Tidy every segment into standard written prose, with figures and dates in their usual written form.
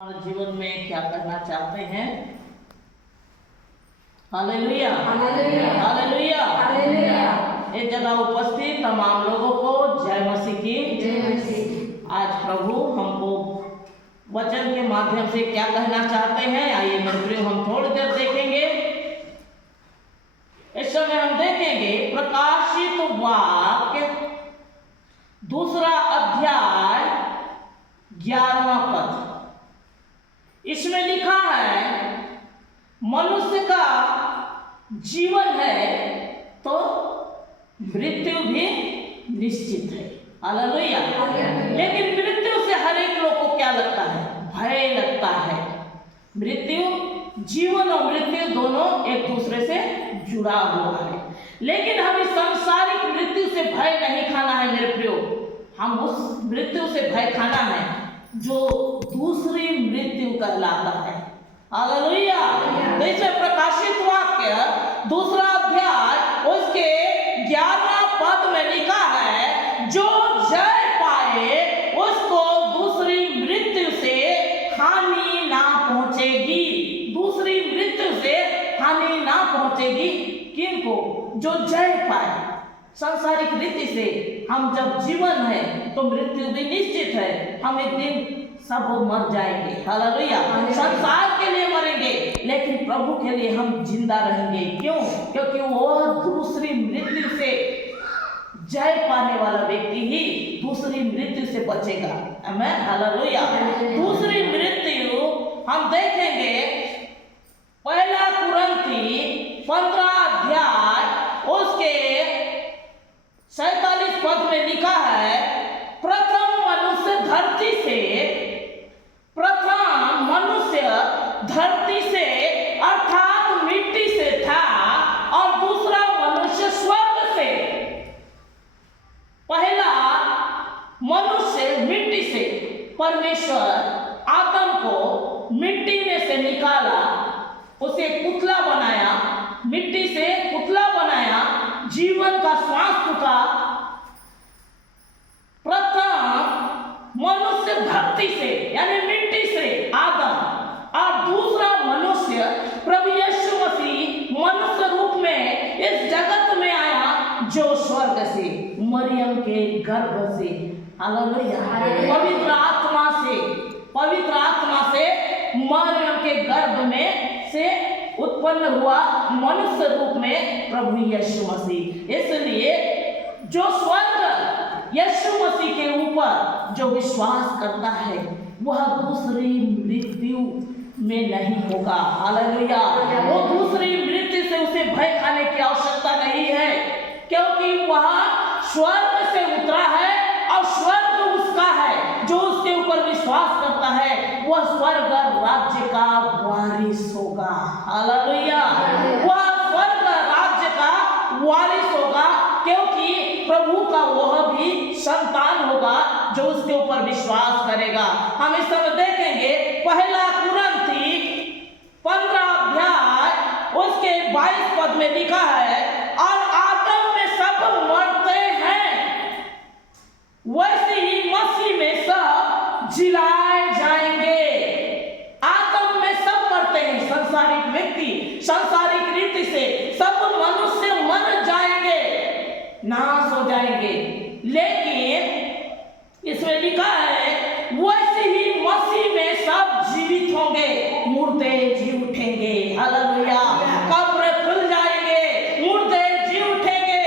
हमारे जीवन में क्या करना चाहते हैं। Hallelujah hallelujah hallelujah. हालेलुया। इस जगह उपस्थित तमाम लोगों को जय मसीह की। जय मसीह। आज प्रभु हमको वचन के माध्यम से क्या कहना चाहते हैं, आइए मेरे प्रिय हम थोड़ी देर देखेंगे। इस समय हम देखेंगे प्रकाशित वाक्य 2 अध्याय 11वां पद। इसमें लिखा है मनुष्य का जीवन है तो मृत्यु भी निश्चित है। हालेलुया। लेकिन मृत्यु से हर एक लोग को क्या लगता है, भय लगता है। मृत्यु, जीवन और मृत्यु दोनों एक दूसरे से जुड़ा हुआ है। लेकिन हमें सांसारिक मृत्यु से भय नहीं खाना है मेरे प्रियो। हम उस मृत्यु से भय खाना है जो दूसरी मृत्यु कहलाता है। हालेलुया। जैसे प्रकाशित वाक्य 2 अध्याय उसके 11वां पद में लिखा है, जो जय पाए उसको दूसरी मृत्यु से हानि ना पहुंचेगी। दूसरी मृत्यु से हानि ना पहुंचेगी किनको? जो जय पाए। सांसारिक रीति से हम जब जीवन है तो मृत्यु भी निश्चित है। हम एक दिन सब मर जाएंगे। हालेलुया। संसार के लिए मरेंगे लेकिन प्रभु के लिए हम जिंदा रहेंगे। क्यों? क्योंकि वो दूसरी मृत्यु से जय पाने वाला व्यक्ति ही दूसरी मृत्यु से बचेगा। आमीन। हालेलुया। दूसरी मृत्यु हम देखेंगे 1 कुरिन्थी 15 अध्याय उसके 47 पद में लिखा है, प्रथम मनुष्य धरती से अर्थात मिट्टी से था और दूसरा मनुष्य स्वर्ग से। पहला मनुष्य मिट्टी से, परमेश्वर आदम को मिट्टी में से निकाला, उसे पुतला बनाया, मिट्टी से पुतला बनाया, जीवन का श्वास फूका। प्रथम मनुष्य धरती से यानी मिट्टी से आदम, और दूसरा मनुष्य प्रभु यीशु मसीह मनुष्य रूप में इस जगत में आया जो स्वर्ग से, मरियम के गर्भ से। हालेलुया। पवित्र आत्मा से मरियम के गर्भ में से उत्पन्न हुआ मनुष्य रूप में प्रभु यीशु मसीह। इसलिए जो स्वर्ग यीशु मसीह के ऊपर जो विश्वास करता है वह दूसरी मृत्यु में नहीं होगा। हालेलुया। वो दूसरी मृत्यु से उसे भय खाने की आवश्यकता नहीं है, क्योंकि वह स्वर्ग से उतरा है और स्वर्ग उसका है। जो उसके ऊपर विश्वास करता है वह स्वर्ग राज्य का वारिस होगा। हालेलुया। वह स्वर्ग राज्य का वारिस होगा, क्योंकि प्रभु का वह भी संतान होगा जो उसके ऊपर विश्वास करेगा। हम इस समय देखेंगे 1 कुरिन्थी 15 अध्याय उसके 22 पद में लिखा है, और आदम में सब मरते हैं वैसे ही मसीह में सब जिलाए जाएंगे। आदम में सब मरते हैं, सांसारिक व्यक्ति, सांसारिक रीति से सब मनुष्य मर जाएंगे, नाश हो जाएंगे। लेकिन इसमें लिखा है वैसे ही मसीह में सब जीवित होंगे, मुर्दे जी उठेंगे। हालेलुया। कब्र खुल जाएंगे, मुर्दे जी उठेंगे।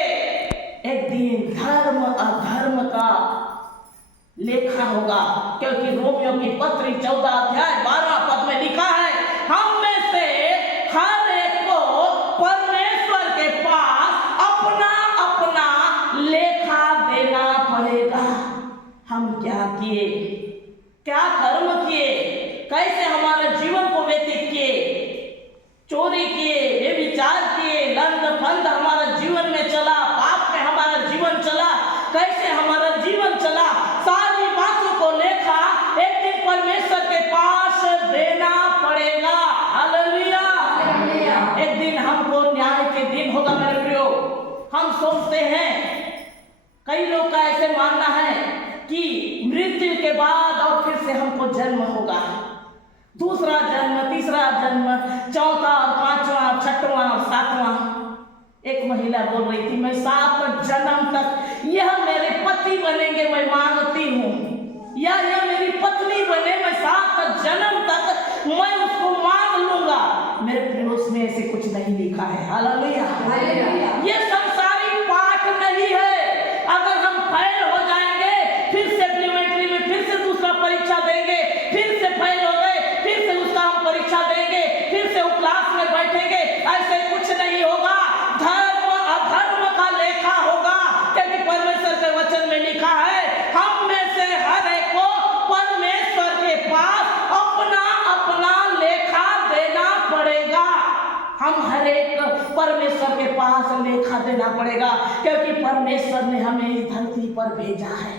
एक दिन धर्म अधर्म का लेखा होगा, क्योंकि रोमियो की पत्री 14 अध्याय 12 पद में लिखा है, हम में से हर एक को परमेश्वर के पास अपना अपना लेखा देना पड़ेगा। हम क्या किए, क्या कर्म किए, कैसे हमारे जीवन को व्यतीत किए, चोरी किए, व्यभिचार किए, लंड फंद हमारा जीवन में चला, पाप में हमारा जीवन चला, कैसे हमारा जीवन चला, सारी बातों को लेखा एक दिन परमेश्वर के पास देना पड़ेगा। हालेलुया। एक दिन हमको न्याय के दिन होगा मेरे प्रियो। हम सोचते हैं, कई लोग का ऐसे मानना है कि मृत्यु के बाद और फिर से हमको जन्म होगा। चौथा और पांचवा और छठवां और सातवां। एक महिला बोल रही थी, मैं 7 जन्म तक यह मेरे पति बनेंगे मैं मांगती हूँ, या यह मेरी पत्नी बने, मैं 7 जन्म तक मैं उसको मांग लूंगा। मेरे प्रिय, उसमें ऐसे कुछ नहीं लिखा है। हालेलुया। ये संसारी पाठ नहीं है। अगर हम फेल हो जाएंगे, फिर से एलिमेंट्री में फिर से दूसरा परीक्षा देंगे, फिर से फेल हो गए, फिर से उसका हम परीक्षा देंगे, फिर से वो क्लास में बैठेंगे, ऐसे कुछ नहीं होगा। धर्म अधर्म का लेखा होगा, क्योंकि परमेश्वर के वचन में लिखा है, हम में से हर एक को परमेश्वर के पास अपना अपना लेखा देना पड़ेगा। हम हर एक परमेश्वर के पास लेखा देना पड़ेगा, क्योंकि परमेश्वर ने हमें इस धरती पर भेजा है।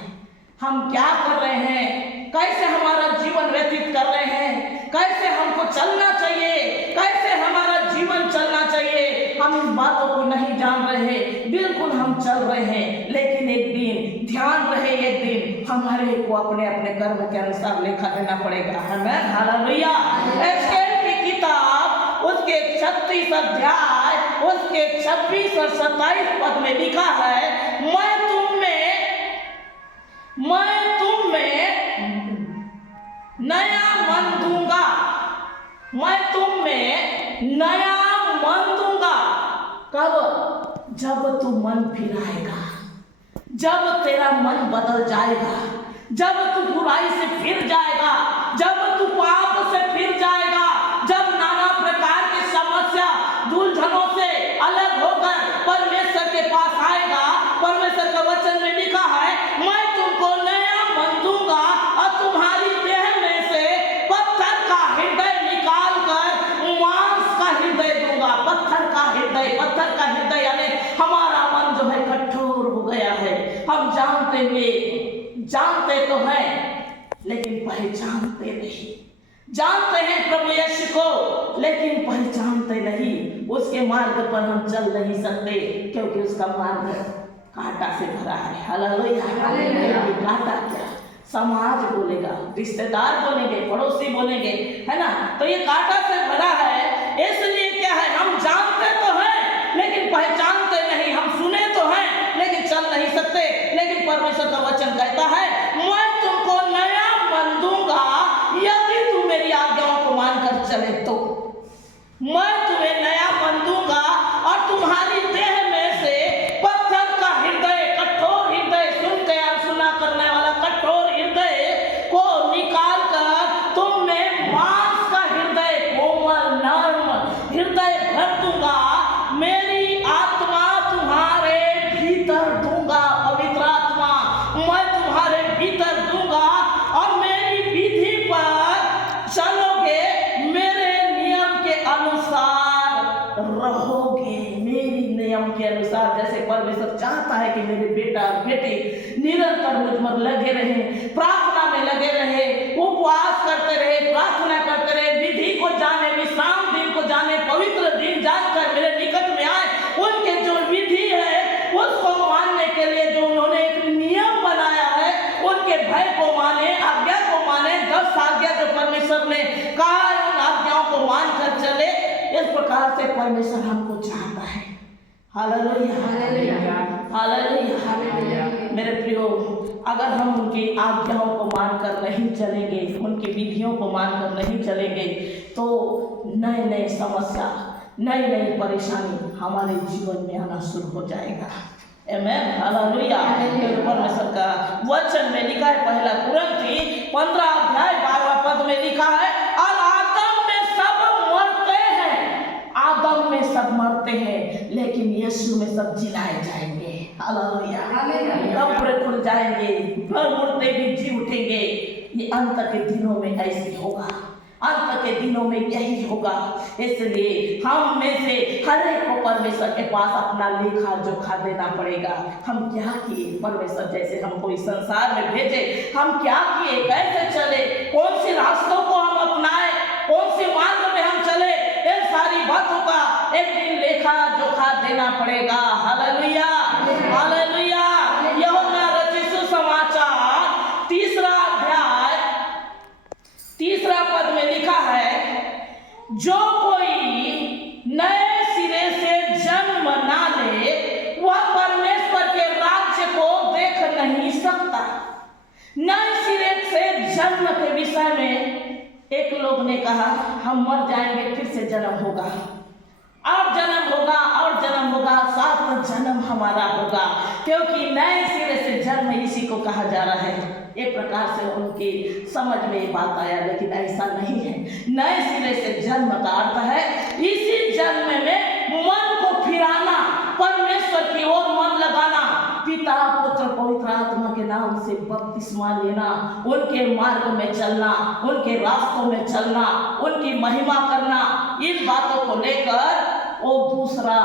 हम क्या कर रहे हैं, कैसे हमारा जीवन व्यतीत कर रहे हैं, कैसे हमको चलना चाहिए, कैसे हमारा जीवन चलना चाहिए, हम इन बातों को नहीं जान रहे हैं। बिल्कुल हम चल रहे हैं, लेकिन एक दिन ध्यान रहे, एक दिन हमारे को अपने अपने कर्म के अनुसार लेखा देना पड़ेगा। हमें हालेलुया। एस्केल की किताब उसके 36 अध्याय उसके 26 और 27 पद में लिखा है, मैं तुम में नया मन दूंगा, मैं तुम में नया मन दूंगा। कब? जब तू मन फिराएगा, जब तेरा मन बदल जाएगा, जब तू बुराई से फिर जाएगा, जब तू पाप से फिर जाएगा, जब नाना प्रकार की समस्या दुलझनों से अलग होकर परमेश्वर के पास आएगा। परमेश्वर का वचन में लिखा है, मैं तुमको नया मन दूंगा और तुम्हारी देह में से पत्थर का हृदय निकाल कर मांस का हृदय दूंगा। पत्थर का हृदय यानी हमारा मन जो है कठोर हो गया है। हम जानते तो हैं, लेकिन पहचानते नहीं। जानते हैं प्रभु यीशु को, लेकिन पहचानते नहीं। उसके मार्ग पर हम चल नहीं सकते, क्योंकि उसका मार्ग कांटा से भरा है। हालेलुया। कांटा क्या? समाज बोलेगा, रिश्तेदार बोलेंगे, पड़ोसी बोलेंगे, है ना। तो ये कांटा से भरा है। इसलिए क्या है, हम जानते तो हैं, लेकिन पहचानते नहीं। हम सुने तो हैं, लेकिन चल नहीं सकते। लेकिन परमेश्वर का वचन कहता है, मैं तुमको नया मन दूंगा यदि तू मेरी आज्ञाओं को मानकर चले तो। मैं तुम्हें नया मन दूंगा और तुम्हारी देह में से पत्थर का हृदय, कठोर हृदय, सुनते अनसुना करने वाला कठोर हृदय को निकाल कर तुम में मांस का हृदय, कोमल नर्म हृदय भर दूंगा। मेरी आत्मा तुम्हारे भीतर दूंगा, पवित्र आत्मा मैं तुम्हारे भीतर दूंगा, और मेरी विधि पर चलोगे, मेरे नियम के अनुसार रहोगे। मेरी नियम के अनुसार, जैसे परमेश्वर चाहता है कि मेरे बेटा और बेटी निरंतर मुझ पर लगे रहे, प्रार्थना में लगे रहे, उपवास करते रहे, प्रार्थना करते रहे, विधि को जाने, विश्राम दिन को जाने, पवित्र दिन जानकर मेरे निकट में आए। उनके जो विधि है उसको मानने के लिए जो उन्होंने एक नियम बनाया है, उनके भय को माने, आज्ञा को माने। 10 आज्ञा जो परमेश्वर ने कहा, उन आज्ञाओं को मानकर चले। इस प्रकार से परमेश्वर हमको चाहता है। Hallelujah, hallelujah, hallelujah. मेरे प्रियो, अगर हम उनकी आज्ञाओं को मानकर नहीं चलेंगे, उनकी विधियों को मानकर नहीं चलेंगे, तो नए नए समस्या, नई नई परेशानी हमारे जीवन में आना शुरू हो जाएगा। आमेन, हालेलुया। परमेश्वर का वचन में लिखा है, पहला कुरिन्थी 15 अध्याय 12 पद में लिखा है, और आदम में सब मरते हैं, आदम में सब मरते हैं, लेकिन यीशु में सब जिलाए जाएंगे। हालेलुया। कब्र खुल जाएंगे, मुर्दे भी जी उठेंगे। ये अंत के दिनों में ऐसे होगा, अंत के दिनों में यही होगा। इसलिए हम में से हर एक को परमेश्वर के पास अपना लेखा जोखा देना पड़ेगा। हम क्या किए, परमेश्वर जैसे हमको इस संसार में भेजे, हम क्या किए, कैसे चले, कौन से रास्तों को हम अपनाए, कौन से मार्ग में हम चले, इन सारी बातों का एक दिन लेखा जोखा देना पड़ेगा। Hallelujah, hallelujah. यूहन्ना रचित सुसमाचार 3 अध्याय 3 पद में लिखा है, जो कोई लोग ने कहा हम मर जाएंगे, फिर से जन्म होगा, और जन्म होगा, और जन्म होगा, 7 जन्म हमारा होगा, क्योंकि नए सिरे से जन्म इसी को कहा जा रहा है। एक प्रकार से उनकी समझ में ये बात आया, लेकिन ऐसा नहीं है। नए सिरे से जन्म का अर्थ है इसी जन्म में मन को फिराना, परमेश्वर की ओर मन लगाना, पिता पुत्र पवित्र आत्मा के नाम से बपतिस्मा लेना, उनके मार्ग में चलना, उनके रास्तों में चलना, उनकी महिमा करना। इन बातों को लेकर वो दूसरा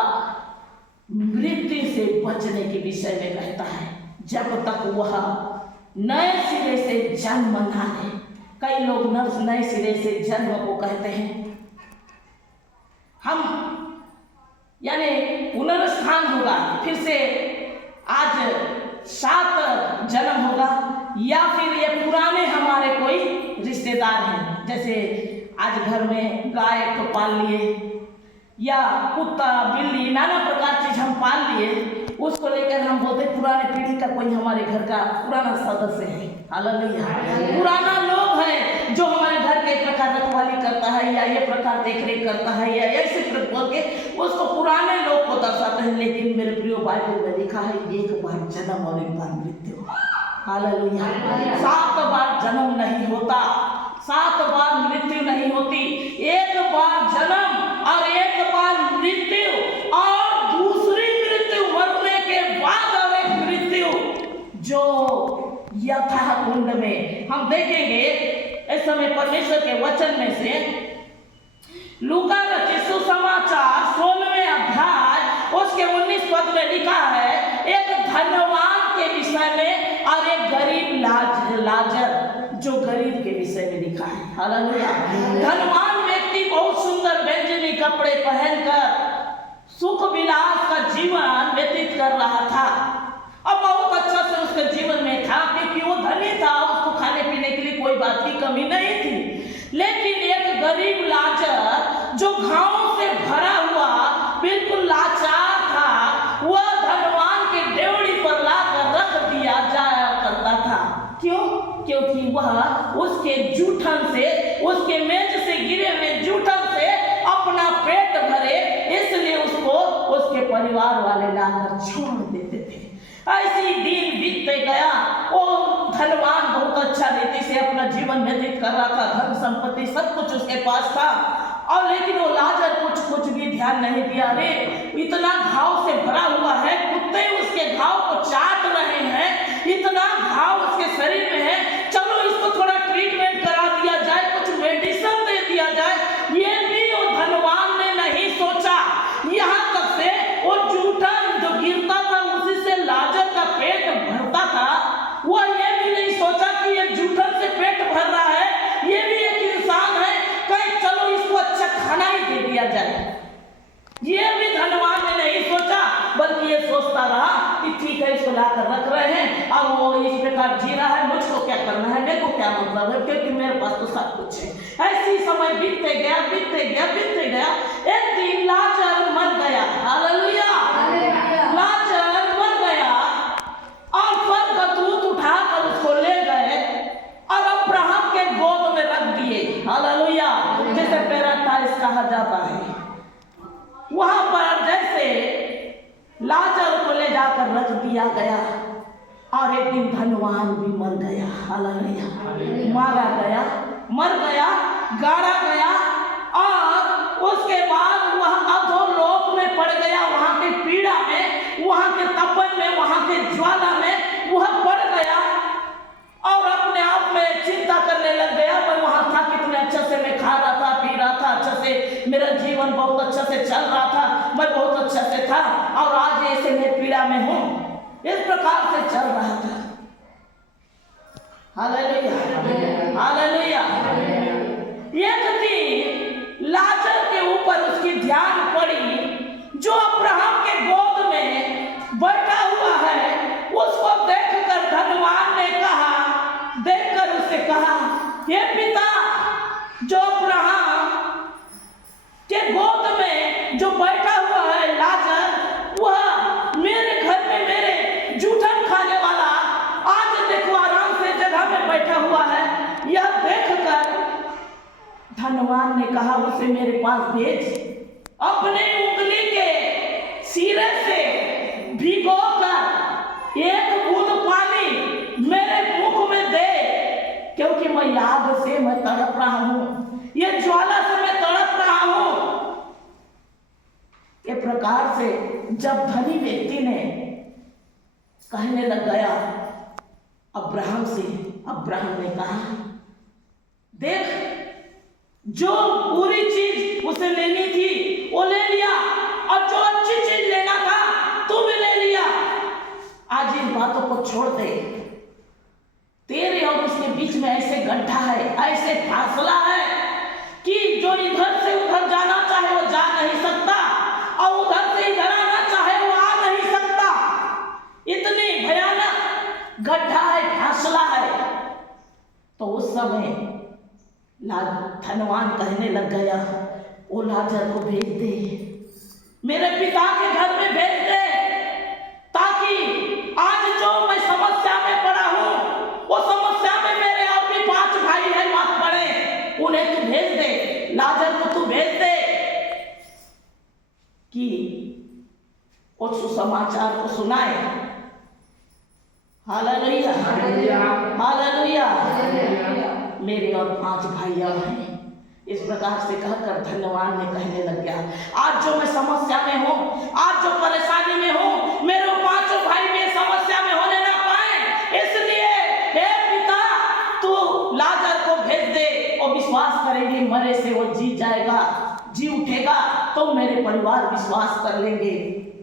मृत्यु से बचने के विषय में कहता है, जब तक वह नए सिरे से जन्म ना ले। कई लोग नए सिरे से जन्म को कहते हैं हम, यानी पुनरुत्थान होगा, फिर से आज 7 जन्म होगा, या फिर ये पुराने हमारे कोई रिश्तेदार हैं, जैसे आज घर में गाय को पाल लिए या कुत्ता बिल्ली नाना प्रकार चीज हम पाल लिए, उसको लेकर हम बोलते पुराने पीढ़ी का कोई हमारे घर का पुराना सदस्य है। हालेलुया, पुराना लोग है जो हमारे घर के एक प्रकार रखवाली करता है या ये प्रकार देखरेख करता है या ऐसे बोल के उसको पुराने लोग को दर्शाते हैं। लेकिन मेरे प्रिय बाइबल में लिखा है एक बार जन्म और एक बार मृत्यु। हालेलुया, 7 बार जन्म नहीं होता, 7 बार मृत्यु नहीं होती, एक बार जन्म और एक बार मृत्यु, और दूसरी मृत्यु मरने के बाद और एक मृत्यु जो यथा कुंड में हम देखेंगे। इस समय परमेश्वर के वचन में से लूका रचित सुसमाचार 16वें अध्याय उसके 19 पद में लिखा है, एक धनवान के विषय में और एक गरीब लाजर जो गरीब के विषय में लिखा है। हालेलुया, धनवान व्यक्ति बहुत सुंदर व्यंजनी कपड़े पहनकर सुख विलास का जीवन व्यतीत कर रहा था, और बहुत अच्छा से उसके जीवन में था, क्योंकि वो धनी था, उसको खाने पीने के लिए कोई बात की कमी नहीं थी। लेकिन एक गरीब लाजर जो घावों से भरा हुआ बिल्कुल लाचार था, वह धनवान के डेवड़ी पर लाकर रख दिया जाया करता था। क्यों? क्योंकि वह उसके जूठन से, उसके मेज से गिरे हुए जूठन से अपना पेट भरे, इसलिए उसको उसके परिवार वाले लाकर छोड़ देते थे। ऐसी दिन बीतते गया, वो धनवान बहुत अच्छा रीति से अपना जीवन व्यतीत कर रहा था, धन संपत्ति सब कुछ उसके पास था, और लेकिन वो लाजर कुछ भी ध्यान नहीं दिया। रे इतना घाव से भरा हुआ है, कुत्ते उसके घाव को चाट रहे हैं, इतना घाव उसके शरीर में है, चलो इसको थोड़ा ट्रीटमेंट करा दिया जाए, कुछ मेडिसिन दे दिया जाए, ये भी वो धनवान ने नहीं सोचा। यहाँ तक से वो जूठा जो गिरता था उसी से लाजर का पेट भरता था, वह ये भी नहीं सोचा कि ये जूठन से पेट भर रहा है, ये भी एक इंसान है, कहीं चलो इसको अच्छा खाना ही दे दिया जाए। ये भी धनवान ने नहीं सोचा, बल्कि ये सोचता रहा कि ठीक है इसको लाकर रख रहे हैं और वो इस प्रकार जी रहा है, मुझको क्या करना है, मेरे को क्या मतलब है, क्योंकि मेरे पास तो सब कुछ है। ऐसी समय बीतते गया, बीतते गया, बीतते गया। एक दिन लाजर मर गया। हालेलुया, लाजर मर गया और स्वर्गदूत उठाकर उसको ले गए और अब्राहम के गोद में रख दिए। हालेलुया, जैसे पैराटाइज कहा जाता है, वहां पर जैसे लाजर को ले जाकर रख दिया गया, और एक दिन धनवान भी मर गया। हालेलुया, मारा गया, मर गया, गाड़ा गया, और उसके बाद वह अधोलोक में पड़ गया, वहां के पीड़ा में, वहां के तपन में, वहां के ज्वाला में वह पड़ गया, और अपने आप में चिंता करने लग गया, मैं वहां था, कितने अच्छे से मैं खा रहा था, पी रहा था, अच्छे से मेरा जीवन बहुत अच्छे से चल रहा था, मैं बहुत अच्छे से था, और आज ऐसे मैं पीड़ा में हूं। इस प्रकार से चल रहा था। Hallelujah, hallelujah. एक दिन लाजर के ऊपर उसकी ध्यान पड़ी, जो अब्राहम के गोद में बैठा हुआ है, उसको देखकर धनवान ने कहा, देखकर उससे कहा, हे पिता, जो अब्राहम के गोद में जो बैठा हुआ है लाजर, वह मेरे घर में मेरे जूठन खाने वाला आज देखो आराम से जगह में बैठा हुआ है। यह देखकर धनवान ने कहा उसे मेरे पास भेज, अपने उंगली के सिरे से भिगोकर एक बूंद पानी मेरे मुख में दे, क्योंकि मैं आग से मैं तड़प रहा हूं, ये ज्वाला से मैं तड़प रहा हूं। इस प्रकार से जब धनी व्यक्ति ने कहने लग गया अब्राहम से, अब्राहम ने कहा देख, जो बुरी चीज उसे लेनी थी वो ले लिया, और जो अच्छी चीज लेना था तू भी ले लिया। आज इन बातों को छोड़ दे, तेरे और उसके बीच में ऐसे गड्ढा है, ऐसे फासला है कि जो इधर से उधर जाना चाहे वो जा नहीं सकता, और उधर से इधर आना चाहे वो आ नहीं सकता। इतनी भयानक गड्ढा है, फासला है। तो उस समय धनवान कहने लग गया, वो लाजर को भेज दे, मेरे पिता के घर में भेज दे, ताकि आज जो मैं समस्या में पड़ा हूं वो समस्या में मेरे और भी 5 भाई है मत पड़े, उन्हें तू भेज दे, लाजर को तू भेज दे कि वो सुसमाचार को सुनाए। Hallelujah, hallelujah. मेरे और 5 भाई और हैं। इस प्रकार से कहकर धनवान ने कहने लग गया, आज जो मैं समस्या में हूँ, आज जो परेशानी में हूँ, मेरे 5 भाई भी समस्या में होने ना पाए, इसलिए हे पिता तू लाजर को भेज दे, और विश्वास करेंगे मरे से वो जी जाएगा, जी उठेगा, तो मेरे परिवार विश्वास कर लेंगे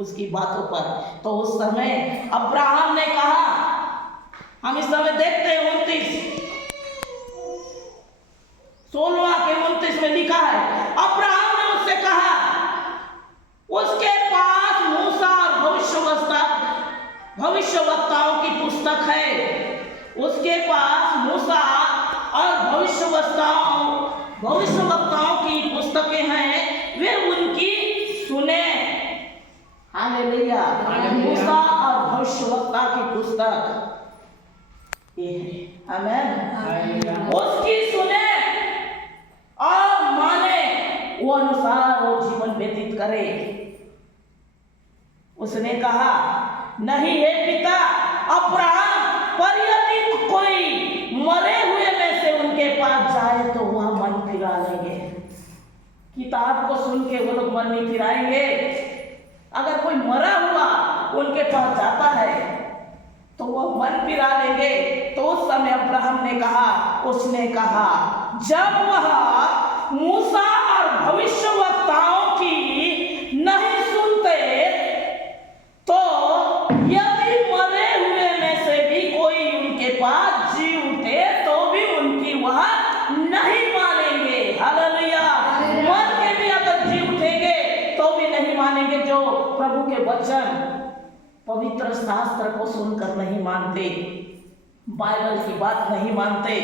उसकी बातों पर। तो उस समय अब्राहम ने कहा, हम इस समय देखते हैं 16 में लिखा है, अब्राहम ने उससे कहा, उसके पास मूसा और भविष्यवक्ताओं की पुस्तक है, उसके पास मूसा और भविष्यवक्ताओं की पुस्तकें हैं, वे उनकी सुने। हालेलुया। मूसा और भविष्यवक्ता की पुस्तक ये है, आमीन। उसकी सुने और माने, वो अनुसार वो जीवन व्यतीत करे। उसने कहा, नहीं है पिता अब्राहम, पर यदि कोई मरे हुए में से उनके पास जाए तो वह मन फिरा लेंगे। किताब को सुन के वो लोग मन नहीं फिराएंगे। अगर कोई मरा हुआ उनके पास जाता है तो वह मन फिरा लेंगे। तो उस समय अब्राहम ने कहा, उसने कहा, जब वह मूसा और भविष्यवक्ताओं की नहीं सुनते, तो यदि मरे हुए में से भी कोई उनके पास जी उठे तो भी उनकी वह नहीं मानेंगे। हालेलुया। मर के भी अगर जी उठेंगे तो भी नहीं मानेंगे। जो प्रभु के वचन पवित्र शास्त्र को सुनकर नहीं मानते, बाइबल की बात नहीं मानते,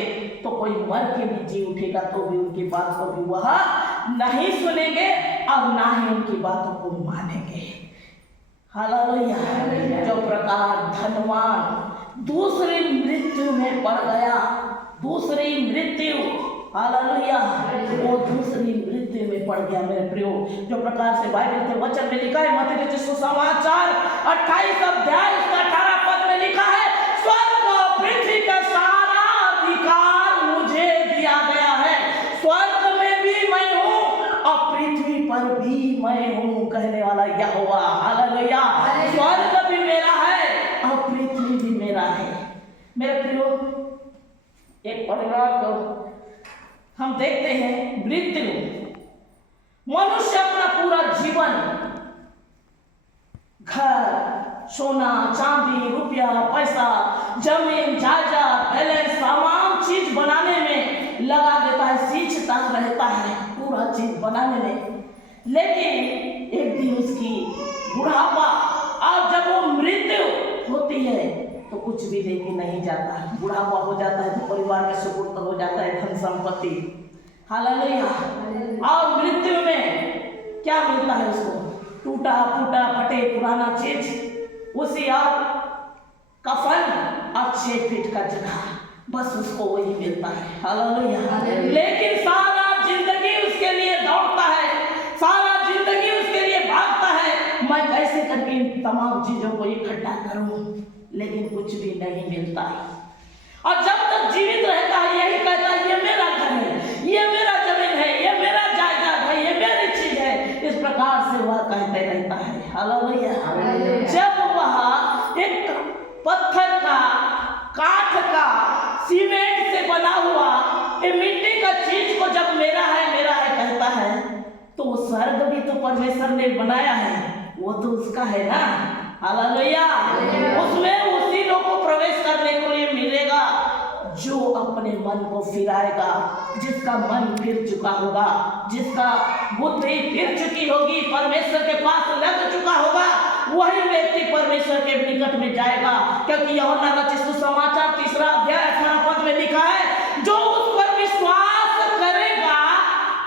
तो कोई मर के भी जी उठेगा तो भी उनकी बात को भी वह नहीं सुनेंगे और ना ही उनकी बातों को मानेंगे। हालेलुया। जो प्रकार धनवान दूसरी मृत्यु में पड़ गया, दूसरी मृत्यु, हालेलुया, वो दूसरी मृत्यु में पड़ गया। मेरे प्रियो, जो प्रकार से बाइबल के वचन में लिखा है, मत्ती रचित सुसमाचार 28 अध्याय 18 पद में लिखा है, स्वर्ग और पृथ्वी का सारा अधिकार मुझे दिया गया है। स्वर्ग में भी मैं हूँ और पृथ्वी पर भी मैं हूँ, कहने वाला यहोवा। हालेलुया। स्वर्ग भी मेरा है और पृथ्वी भी मेरा है। मेरे प्रियो, एक परिवार को हम देखते हैं, मृत्यु, मनुष्य अपना पूरा जीवन घर, सोना चांदी, रुपया, पैसा, जमीन, जायदाद, बैलेंस, सामान चीज बनाने में लगा देता है, सींचता रहता है पूरा चीज बनाने में। लेकिन एक दिन उसकी बुढ़ापा और जब वो मृत्यु होती है तो कुछ भी लेके नहीं जाता। बुढ़ापा हो जाता है तो परिवार में सुपुर्द हो जाता है धन संपत्ति। हालेलुया। और मृत्यु में क्या मिलता है उसको? टूटा फूटा फटे पुराना चीज, उसी और कफन और 6 फीट का जगह, बस उसको वही मिलता है। हालेलुया। लेकिन सारा जिंदगी लेकिन कुछ भी नहीं मिलता। और जब तक जीवित रहता है यही कहता है ये मेरा घर है, ये मेरा जमीन है, ये मेरा जायदाद है, ये मेरी चीज है। इस प्रकार से वह कहते रहता है। हालेलुया। जब वह एक पत्थर का, काठ का, सीमेंट से बना हुआ ये मिट्टी का चीज को जब मेरा है कहता है, तो स्वर्ग भी तो परमेश्वर ने बनाया है, वो तो उसका है ना। हालेलुया। उसमें उसी लोग को प्रवेश करने के लिए मिलेगा जो अपने मन को फिराएगा, जिसका मन फिर चुका होगा, जिसका बुद्धि फिर चुकी होगी, परमेश्वर के पास लग चुका होगा, वही व्यक्ति परमेश्वर के निकट में जाएगा। क्योंकि यूहन्ना रचित सुसमाचार 3 अध्याय 18 पद में लिखा है, जो उस पर विश्वास करेगा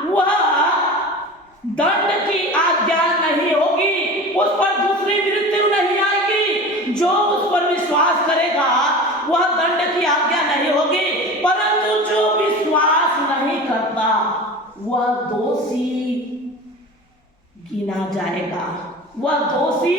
वह दंड की आज्ञा नहीं होगी, उस पर दूसरी मृत्यु नहीं आएगी। जो उस पर विश्वास करेगा वह दंड की आज्ञा नहीं होगी, परंतु जो विश्वास नहीं करता वह दोषी गिना जाएगा। वह दोषी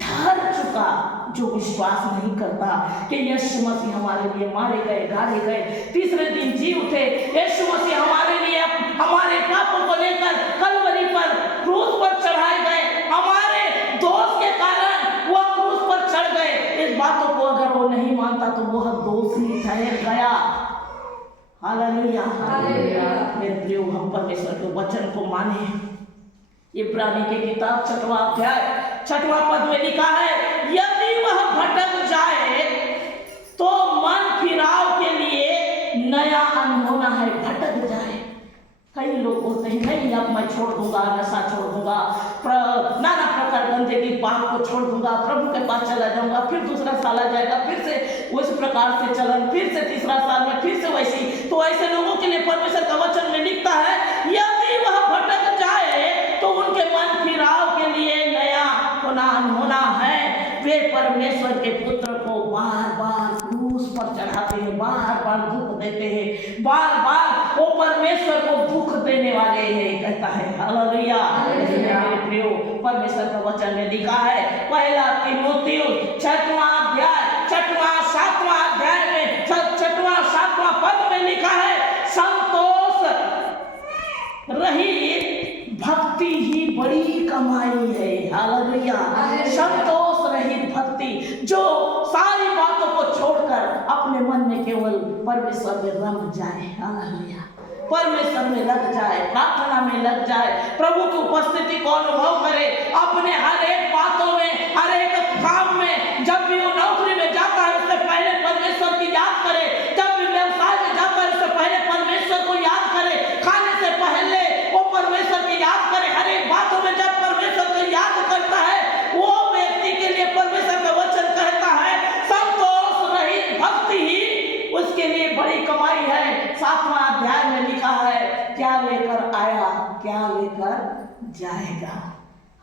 ठहर चुका जो विश्वास नहीं करता कि यीशु मसीह हमारे लिए मारे गए, गाड़े गए, तीसरे दिन जी उठे। यीशु मसीह हमारे लिए हमारे पापों को लेकर कलवरी पर, क्रूस पर चढ़ाए गए, हमारे दोष के कारण वह क्रूस पर चढ़ गए। इस बातों को अगर वो नहीं मानता तो वह दोषी ठहर गया। हालेलुया। मेरे प्रियो, हम परमेश्वर के वचन को माने। इब्रानी की किताब 6वां अध्याय 6वां पद में लिखा है, यदि वह भटक जाए तो मन फिराव के लिए नया अनहोना है। भटक जाए, कई लोग बोलते हैं नहीं अब मैं छोड़ दूंगा, नशा छोड़ दूंगा, नाना प्रकार गंदे की बात को छोड़ दूंगा, प्रभु के पास चला जाऊंगा, फिर दूसरा साल आ जाएगा, फिर से उस प्रकार से चलन, फिर से तीसरा साल में फिर से वैसी। तो ऐसे लोगों के लिए परमेश्वर का वचन में लिखता है, यदि वह भटक जाए तो उनके मन फिराव के लिए नया होना है। वे परमेश्वर के पुत्र को बार बार क्रूस पर चढ़ाते हैं, बार बार दुख देते हैं, बार बार वो परमेश्वर को दुख देने वाले हैं, कहता है। हालेलुया। मेरे प्रियो, परमेश्वर का वचन में लिखा है, 1 तीमुथियुस 6वां अध्याय 6वां 7वां अध्याय में 6वां 7वां पद में लिखा है, संतोष रहित भक्ति ही बड़ी कमाई है। हालेलुया। संतोष रहित भक्ति, जो सारी बातों को छोड़कर अपने मन में केवल परमेश्वर में रम जाए। हालेलुया। परमेश्वर में लग जाए, प्रार्थना में लग जाए, प्रभु की उपस्थिति को अनुभव करे, अपने हर एक बातों में, हर एक काम में, जब भी वो नौकरी में जाता है उससे पहले परमेश्वर की याद करे, जब भी व्यवसाय में जाता है उससे पहले परमेश्वर को याद करे, खाने से पहले वो परमेश्वर की याद करे। हर एक बातों में जब परमेश्वर को याद करता है, वो व्यक्ति के लिए परमेश्वर का वचन कहता है, संतोष रहित भक्ति ही उसके लिए बड़ी कमाई है। 7वां अध्याय में लिखा है, क्या लेकर आया क्या लेकर जाएगा।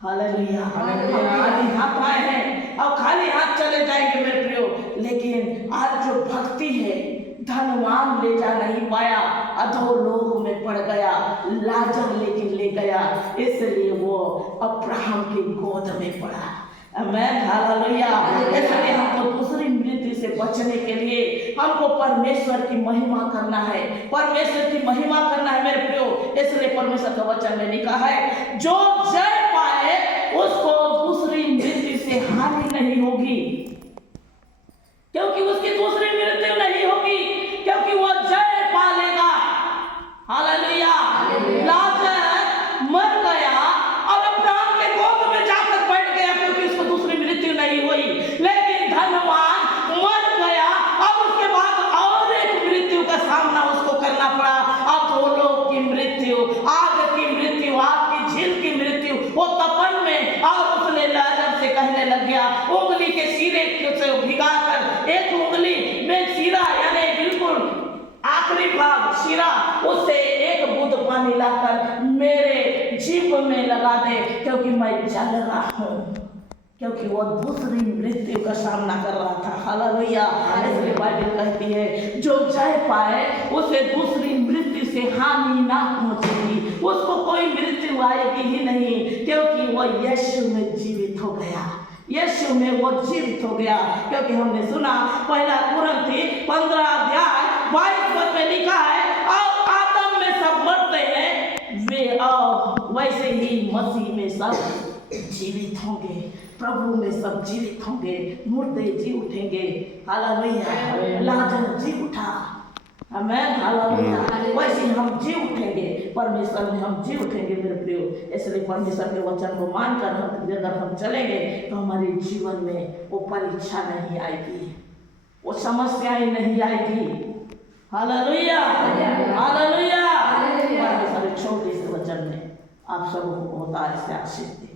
हालेलुया। खाली हाथ आए हैं और खाली हाथ चले जाएंगे मेरे प्रियो। लेकिन आज जो भक्ति है, धनवान ले जा नहीं पाया, अधोलोक में पड़ गया, लाजर लेकिन ले गया, इसलिए वो अब्राहम की गोद में पड़ा। आमीन। हालेलुया। इसलिए हमको दूसरी मृत्यु से बचने के लिए हमको परमेश्वर की महिमा करना है, परमेश्वर की महिमा करना है मेरे प्रियो। इसलिए परमेश्वर का वचन में लिखा है, जो जय पाए उसको दूसरी मृत्यु से हानि नहीं होगी, क्योंकि उसकी दूसरी मृत्यु नहीं होगी, क्योंकि वो जय पा लेगा। हालेलुया। लाजर मर गया और अब्राहम के गोद में जाकर बैठ गया, क्योंकि उसको दूसरी मृत्यु नहीं हुई। लेकिन धनवान मर गया और उसके बाद और एक मृत्यु का सामना उसको करना पड़ा। अधोलोक की मृत्यु, आग की मृत्यु, आग की झील की मृत्यु, वो तपन में। और उसने लाजर से कहने लग गया, उंगली के सिरे से भिगाकर, एक उंगली में सिरा यानी बिल्कुल आखिरी भाग सिरा, उससे एक बूंद पानी लाकर मेरे जीभ में लगा दे, क्योंकि मैं जल रहा हूँ। क्योंकि वो दूसरी मृत्यु का सामना कर रहा था। हालेलुया। इसलिए बाइबल कहती है, जो जय पाए उसे दूसरी मृत्यु से हानि ना पहुंचेगी, उसको कोई मृत्यु आएगी ही नहीं, क्योंकि वो यीशु में जीवित हो गया, यीशु में वो जीवित हो गया, क्योंकि हमने सुना पहला कुरिन्थी 15 अध्याय 22 पद में लिखा है, और आदम में सब मरते हैं वे, और वैसे ही मसीह में सब जीवित होंगे, प्रभु में सब जीवित होंगे, मुर्दे जी उठेंगे। हालेलुया, लाजर जी उठा, आमेन, हालेलुया। वैसे हम जी उठेंगे, परमेश्वर में हम जी उठेंगे मेरे प्रियो। इसलिए परमेश्वर के वचन को मानकर अगर हम चलेंगे तो हमारे जीवन में वो परीक्षा नहीं आएगी, वो समस्याएं नहीं आएगी। Hallelujah, hallelujah. परमेश्वर छोटे से वचन में आप सबको होता है आशीष दे।